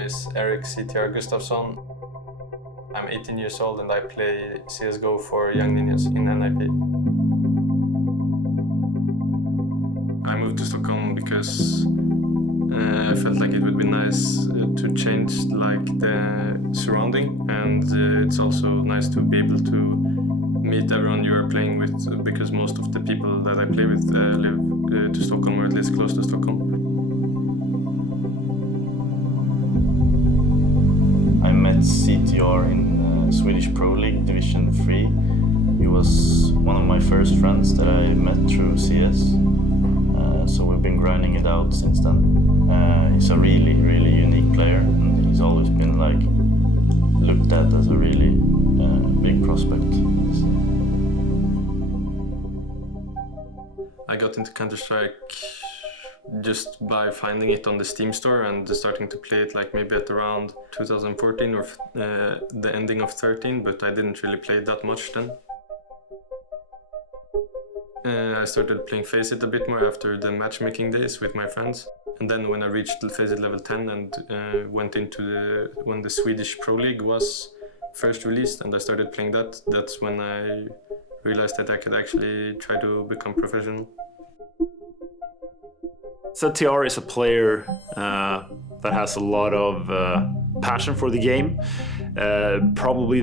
is Erik CTR Gustafsson. I'm 18 years old and I play CSGO for Young Ninjas in NIP. I moved to Stockholm because I felt like it would be nice to change like the surrounding, and it's also nice to be able to meet everyone you are playing with, because most of the people that I play with live to Stockholm, or at least close to Stockholm. I met CTR in Swedish Pro League Division 3. He was one of my first friends that I met through CS. So we've been grinding it out since then. He's a really, really unique player, and he's always been like looked at as a really big prospect. I got into Counter-Strike just by finding it on the Steam store and starting to play it like maybe at around 2014 or the ending of 13, but I didn't really play that much then. I started playing FACEIT a bit more after the matchmaking days with my friends. And then when I reached FACEIT level 10 and went into when the Swedish Pro League was first released and I started playing that, that's when I realized that I could actually try to become professional. CTR is a player that has a lot of passion for the game. Probably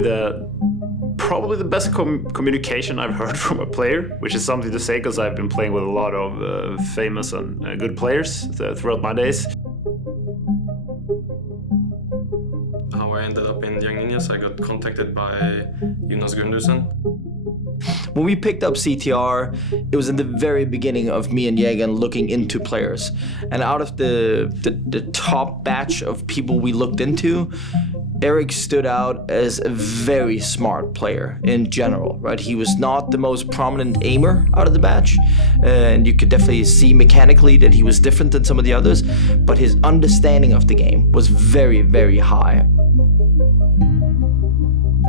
the best communication I've heard from a player, which is something to say because I've been playing with a lot of famous and good players throughout my days. How I ended up in Young Ninjas, I got contacted by Jonas Gundersen. When we picked up CTR, it was in the very beginning of me and Jägen looking into players. And out of the top batch of people we looked into, Erik stood out as a very smart player in general, right? He was not the most prominent aimer out of the batch, and you could definitely see mechanically that he was different than some of the others, but his understanding of the game was very, very high.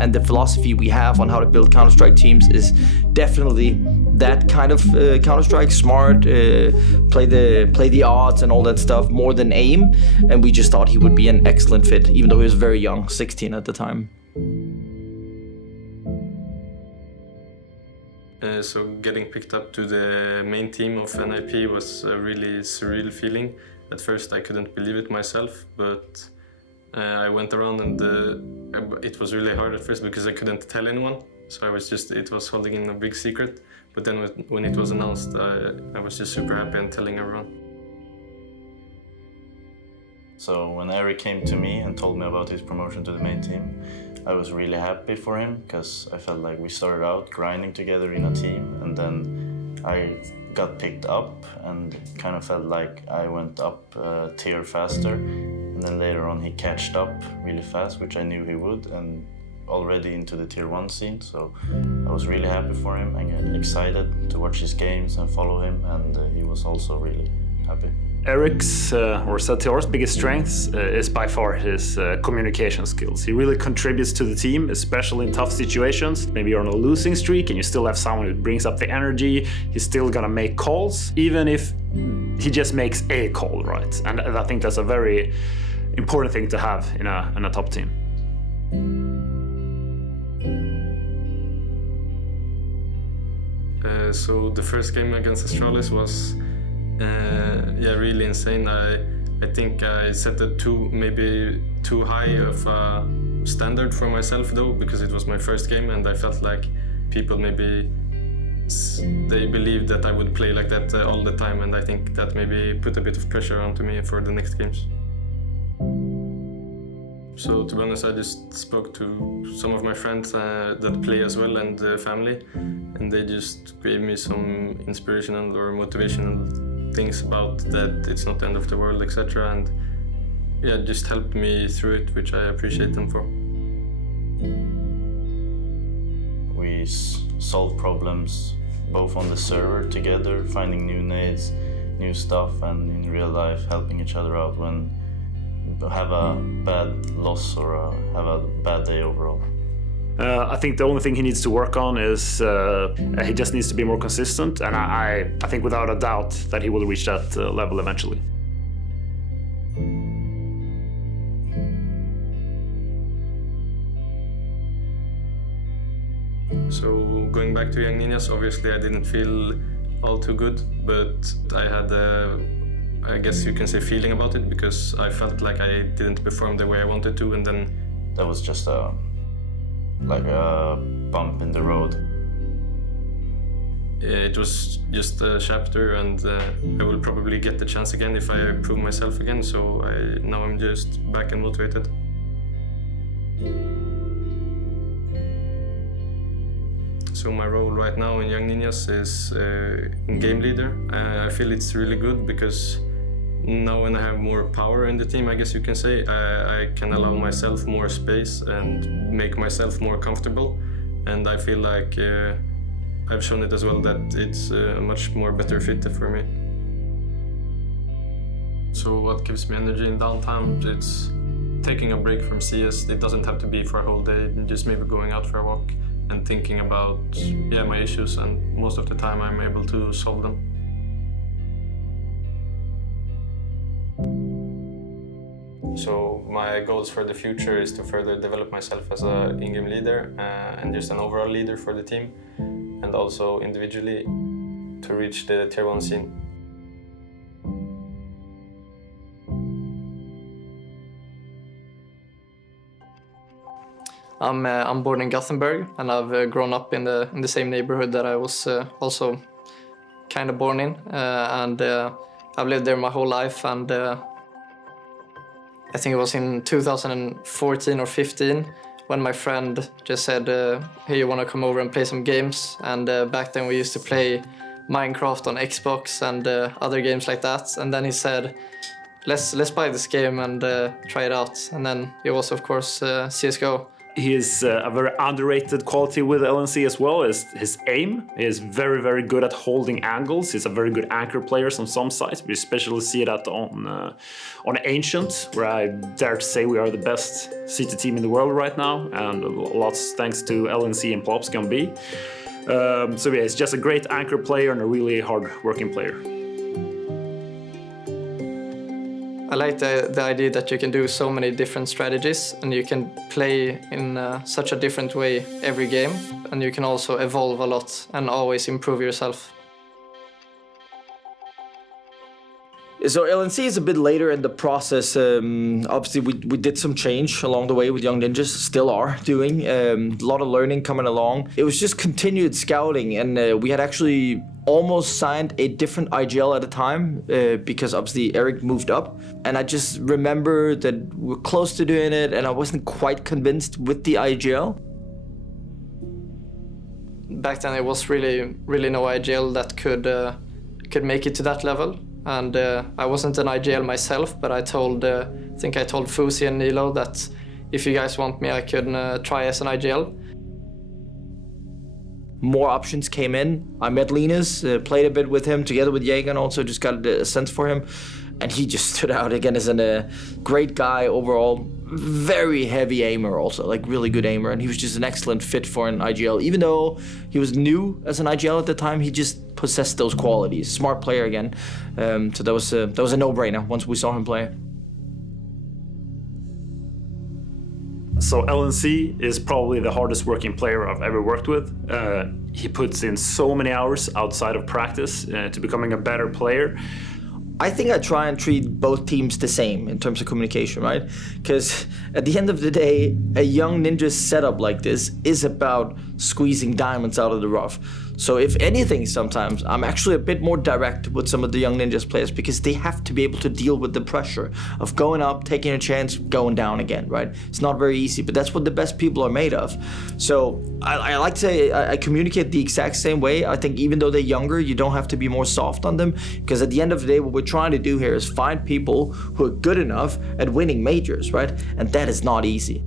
And the philosophy we have on how to build Counter-Strike teams is definitely that kind of Counter-Strike, smart, play the odds and all that stuff more than aim. And we just thought he would be an excellent fit, even though he was very young, 16 at the time. So getting picked up to the main team of NIP was a really surreal feeling. At first I couldn't believe it myself, but I went around and it was really hard at first because I couldn't tell anyone. So it was holding in a big secret. But then when it was announced, I was just super happy and telling everyone. So when Erik came to me and told me about his promotion to the main team, I was really happy for him because I felt like we started out grinding together in a team, and then I got picked up and kind of felt like I went up a tier faster. And then later on he catched up really fast, which I knew he would, and already into the tier 1 scene. So I was really happy for him and excited to watch his games and follow him, and he was also really happy. Erik's or CTR's biggest strength is by far his communication skills. He really contributes to the team, especially in tough situations. Maybe you're on a losing streak and you still have someone who brings up the energy. He's still gonna make calls, even if he just makes a call, right? And I think that's a very important thing to have in a top team. So the first game against Astralis was really insane. I think I set it maybe too high of a standard for myself though, because it was my first game and I felt like people maybe they believed that I would play like that all the time, and I think that maybe put a bit of pressure onto me for the next games. So to be honest, I just spoke to some of my friends that play as well and family, and they just gave me some inspirational or motivational things about that it's not the end of the world, etc. And yeah, just helped me through it, which I appreciate them for. We solve problems both on the server together, finding new nades, new stuff, and in real life helping each other out when have a bad loss or have a bad day overall. I think the only thing he needs to work on is he just needs to be more consistent, and I think without a doubt that he will reach that level eventually. So going back to Young Ninjas, obviously I didn't feel all too good, but I had I guess you can say feeling about it, because I felt like I didn't perform the way I wanted to, and then That was just like a bump in the road. it was just a chapter, and I will probably get the chance again if I prove myself again, so now I'm just back and motivated. So my role right now in Young Ninjas is game leader. I feel it's really good because now when I have more power in the team, I guess you can say, I can allow myself more space and make myself more comfortable. And I feel like I've shown it as well that it's a much more better fit for me. So what gives me energy in downtime? It's taking a break from CS. It doesn't have to be for a whole day, just maybe going out for a walk and thinking about my issues, and most of the time I'm able to solve them. So my goals for the future is to further develop myself as an in-game leader and just an overall leader for the team, and also individually to reach the Tier 1 scene. I'm born in Gothenburg, and I've grown up in the same neighborhood that I was also kind of born in, and I've lived there my whole life. And I think it was in 2014 or 15 when my friend just said, "Hey, you want to come over and play some games?" And back then we used to play Minecraft on Xbox and other games like that. And then he said, let's buy this game and try it out. And then it was, of course, CSGO. He is a very underrated quality with LNC as well, is his aim. He is very, very good at holding angles. He's a very good anchor player on some sides. We especially see that on Ancient, where I dare to say we are the best CT team in the world right now, and lots thanks to LNC and Plops can be. So yeah, he's just a great anchor player and a really hard-working player. I like the idea that you can do so many different strategies, and you can play in such a different way every game, and you can also evolve a lot and always improve yourself. So LNC is a bit later in the process. Obviously, we did some change along the way with Young Ninjas, still are doing. A lot of learning coming along. It was just continued scouting, and we had actually almost signed a different IGL at a time because obviously Eric moved up. And I just remember that we're close to doing it, and I wasn't quite convinced with the IGL. Back then, it was really no IGL that could make it to that level. And I wasn't an IGL myself, but I think I told Fusi and Nilo that if you guys want me, I could try as an IGL. More options came in. I met Linus, played a bit with him together with Jäger, and also just got a sense for him. And he just stood out again as a great guy overall. Very heavy aimer also, like really good aimer. And he was just an excellent fit for an IGL. Even though he was new as an IGL at the time, he just possessed those qualities. Smart player again. So that was a no-brainer once we saw him play. So LNC is probably the hardest working player I've ever worked with. He puts in so many hours outside of practice to becoming a better player. I think I try and treat both teams the same in terms of communication, right? Because at the end of the day, a Young Ninja setup like this is about squeezing diamonds out of the rough. So if anything, sometimes I'm actually a bit more direct with some of the Young Ninjas players because they have to be able to deal with the pressure of going up, taking a chance, going down again, right? It's not very easy, but that's what the best people are made of. So I like to say I communicate the exact same way. I think even though they're younger, you don't have to be more soft on them, because at the end of the day, what we're trying to do here is find people who are good enough at winning majors, right? And that is not easy.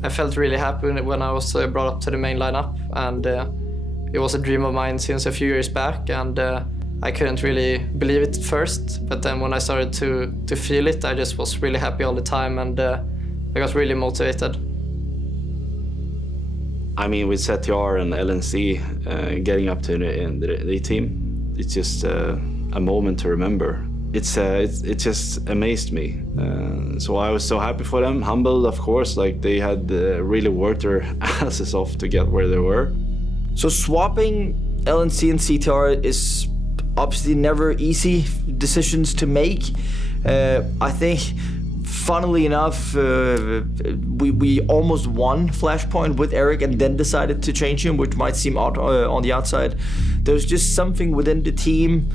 I felt really happy when I was brought up to the main lineup, and it was a dream of mine since a few years back, and I couldn't really believe it at first, but then when I started to feel it, I just was really happy all the time, and I got really motivated. I mean, with ZTR and LNC getting up to the team, it's just a moment to remember. it just amazed me. So I was so happy for them, humbled of course, like they had really worked their asses off to get where they were. So swapping LNC and CTR is obviously never easy decisions to make. I think, funnily enough, we almost won Flashpoint with Eric and then decided to change him, which might seem odd on the outside. There's just something within the team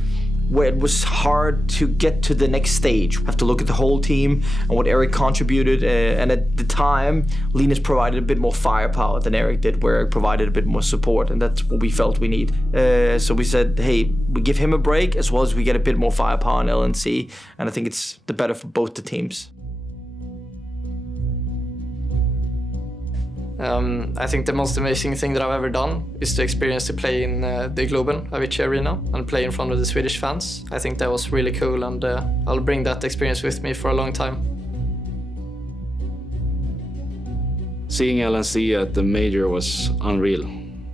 where it was hard to get to the next stage. We have to look at the whole team and what Eric contributed. And at the time, Linus provided a bit more firepower than Eric did, where Eric provided a bit more support, and that's what we felt we need. So we said, hey, we give him a break as well as we get a bit more firepower on LNC, and I think it's the better for both the teams. I think the most amazing thing that I've ever done is to experience to play in the Globen Avicii Arena and play in front of the Swedish fans. I think that was really cool, and I'll bring that experience with me for a long time. Seeing LNC at the major was unreal.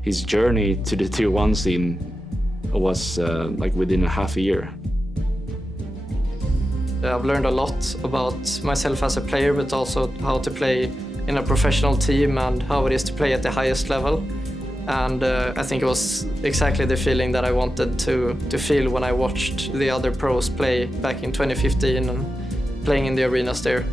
His journey to the Tier 1 scene was like within a half a year. I've learned a lot about myself as a player, but also how to play in a professional team and how it is to play at the highest level. And I think it was exactly the feeling that I wanted to feel when I watched the other pros play back in 2015 and playing in the arenas there.